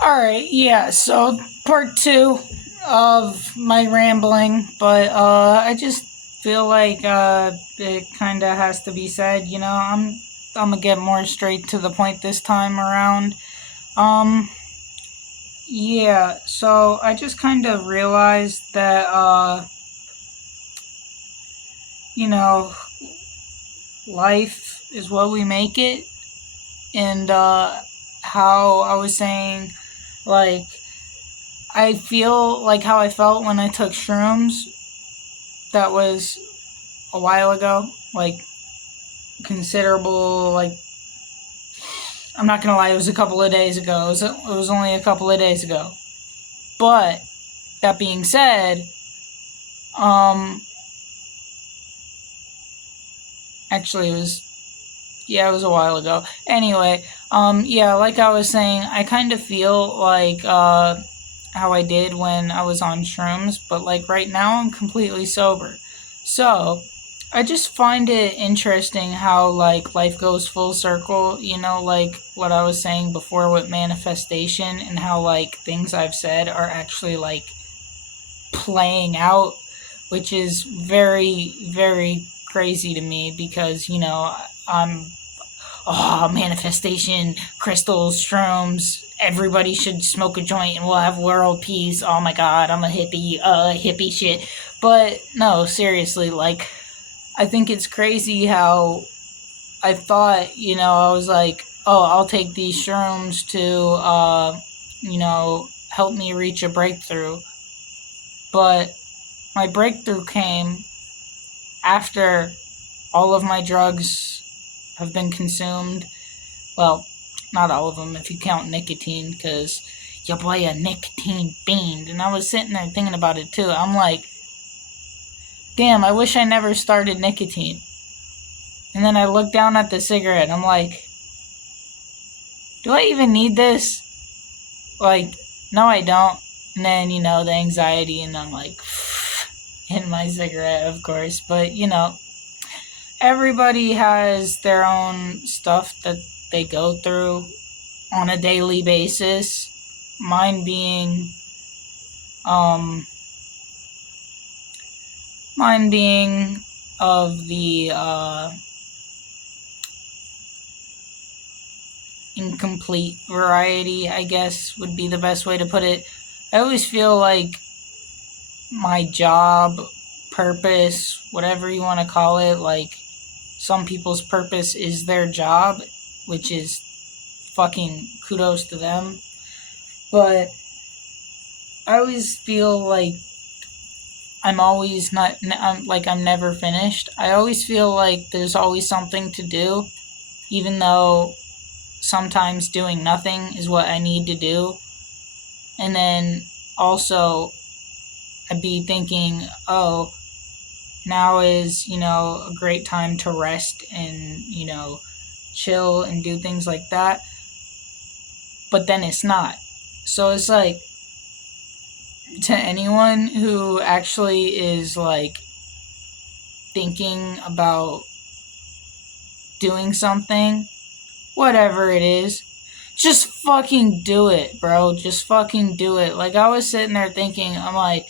Alright, yeah, so part two of my rambling, but I just feel like it kind of has to be said, I'm gonna get more straight to the point this time around. Um, yeah, so I just kind of realized that, you know, life is what we make it, and how I was saying, like, I feel like how I felt when I took shrooms. That was a while ago. Like, considerable, like, I'm not gonna lie, it was a couple of days ago. It was only a couple of days ago. But, that being said, um, actually, it was a while ago. Anyway, yeah, like I was saying, I kind of feel like, how I did when I was on shrooms, but like right now I'm completely sober. So, I just find it interesting how like life goes full circle, like what I was saying before with manifestation and how like things I've said are actually like playing out, which is very very crazy to me because, I'm manifestation, crystals, shrooms. Everybody should smoke a joint and we'll have world peace. Oh my god, I'm a hippie, hippie shit. But no, seriously, like, I think it's crazy how I thought, I was like, oh, I'll take these shrooms to, help me reach a breakthrough. But my breakthrough came after all of my drugs have been consumed. Well, not all of them if you count nicotine, because your boy a nicotine fiend. And I was sitting there thinking about it too. I'm like, damn, I wish I never started nicotine. And then I look down at the cigarette. I'm like, do I even need this? Like, no, I don't. And then, the anxiety, and I'm like, in my cigarette, of course. But, everybody has their own stuff that they go through on a daily basis. Mine being, um, mine being of the incomplete variety, I guess would be the best way to put it. I always feel like my job, purpose, whatever you want to call it, like some people's purpose is their job, which is fucking kudos to them. But I always feel like I'm always not, I'm never finished. I always feel like there's always something to do, even though sometimes doing nothing is what I need to do. And then also, I'd be thinking, oh, now is, a great time to rest and, chill and do things like that. But then it's not. So it's like, to anyone who actually is like thinking about doing something, whatever it is, just fucking do it, bro. Just fucking do it. Like, I was sitting there thinking, I'm like,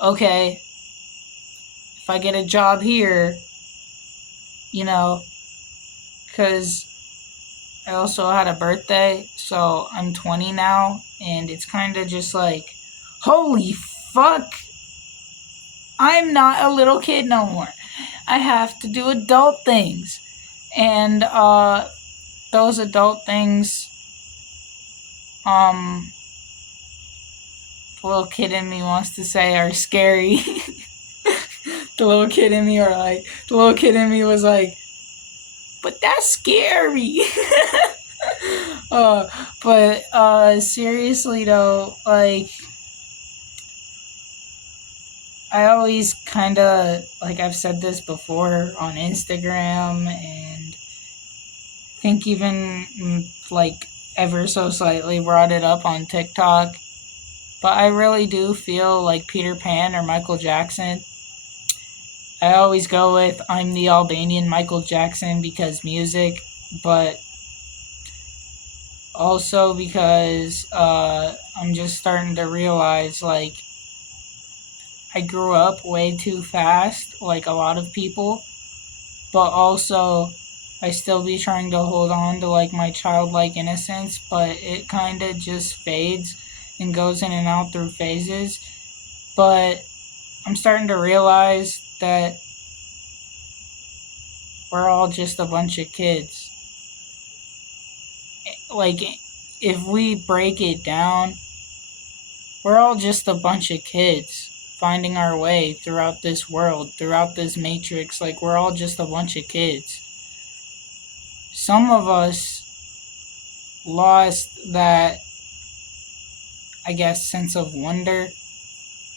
okay, if I get a job here, you know, because I also had a birthday, so I'm 20 now, and it's kind of just like, holy fuck, I'm not a little kid no more. I have to do adult things. And those adult things, um, the little kid in me wants to say are scary. The little kid in me was like, but that's scary. uh, but seriously though, like, I always kind of, like, I've said this before on Instagram, and I think even like ever so slightly brought it up on TikTok. But I really do feel like Peter Pan or Michael Jackson. I always go with I'm the Albanian Michael Jackson because music, but Also because I'm just starting to realize, like, I grew up way too fast, like a lot of people, but also I still be trying to hold on to like my childlike innocence, but it kind of just fades and goes in and out through phases. But I'm starting to realize that we're all just a bunch of kids. Like, if we break it down, we're all just a bunch of kids finding our way throughout this world, throughout this matrix. Like, we're all just a bunch of kids. Some of us lost that, I guess, sense of wonder.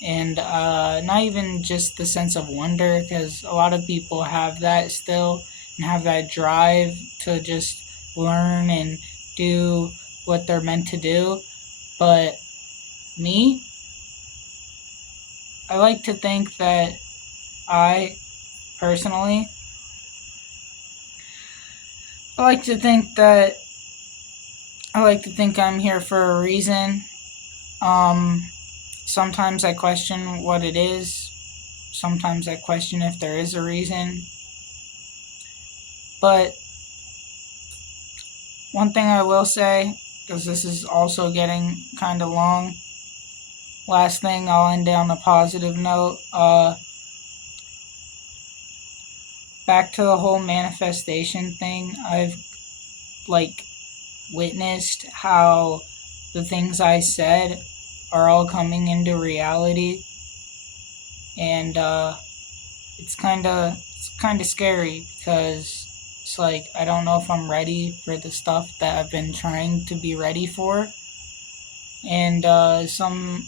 And not even just the sense of wonder, because a lot of people have that still and have that drive to just learn and do what they're meant to do. But me, I like to think that I personally, I like to think that I'm here for a reason. Sometimes I question what it is. Sometimes I question if there is a reason. But one thing I will say, because this is also getting kind of long, last thing, I'll end on a positive note. Back to the whole manifestation thing, I've like witnessed how the things I said are all coming into reality, and it's kind of scary, because it's like I don't know if I'm ready for the stuff that I've been trying to be ready for. And some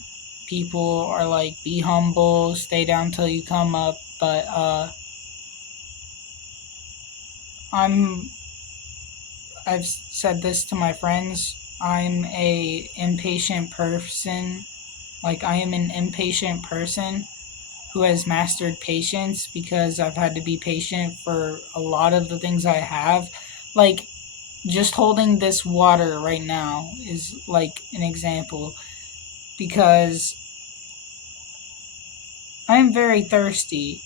people are like, be humble, stay down till you come up. But I'm I've said this to my friends. I'm a impatient person. Like, I am an impatient person who has mastered patience, because I've had to be patient for a lot of the things I have. Like, just holding this water right now is like an example, because I'm very thirsty,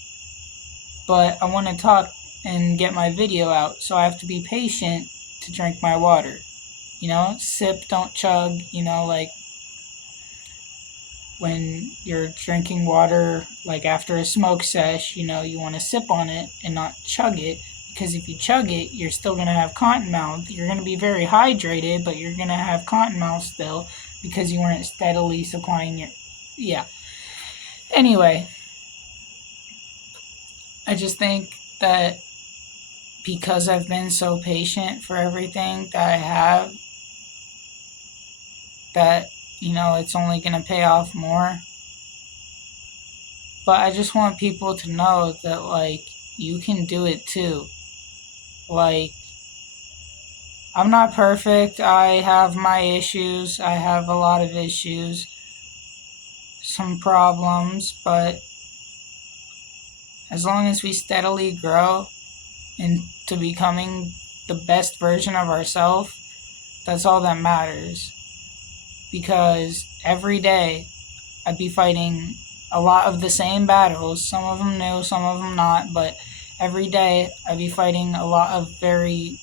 but I want to talk and get my video out, so I have to be patient to drink my water. Sip, don't chug. Like, when you're drinking water, like after a smoke sesh, you want to sip on it and not chug it, because if you chug it, you're still going to have cotton mouth. You're going to be very hydrated, but you're going to have cotton mouth still, because you weren't steadily supplying your. Yeah. Anyway, I just think that because I've been so patient for everything that I have, that, it's only going to pay off more. But I just want people to know that, like, you can do it too. Like, I'm not perfect. I have my issues. I have a lot of issues, some problems, but as long as we steadily grow into becoming the best version of ourselves, that's all that matters. Because every day I'd be fighting a lot of the same battles, some of them new, some of them not, but every day I'd be fighting a lot of very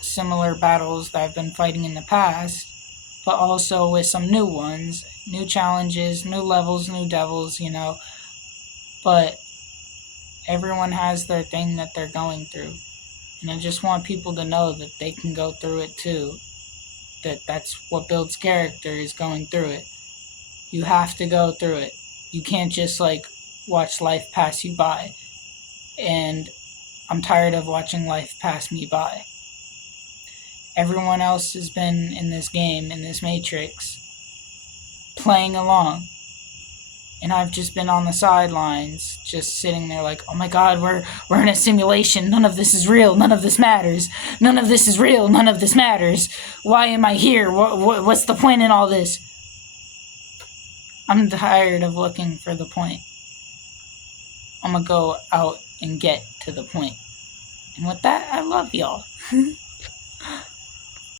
similar battles that I've been fighting in the past, but also with some new ones, new challenges, new levels, new devils, but everyone has their thing that they're going through. And I just want people to know that they can go through it too, that that's what builds character, is going through it. You have to go through it. You can't just like watch life pass you by. And I'm tired of watching life pass me by. Everyone else has been in this game, in this matrix, playing along. And I've just been on the sidelines, just sitting there like, oh my god, we're in a simulation. None of this is real. None of this matters. None of this is real. None of this matters. Why am I here? What's the point in all this? I'm tired of looking for the point. I'm gonna go out and get to the point. And with that, I love y'all.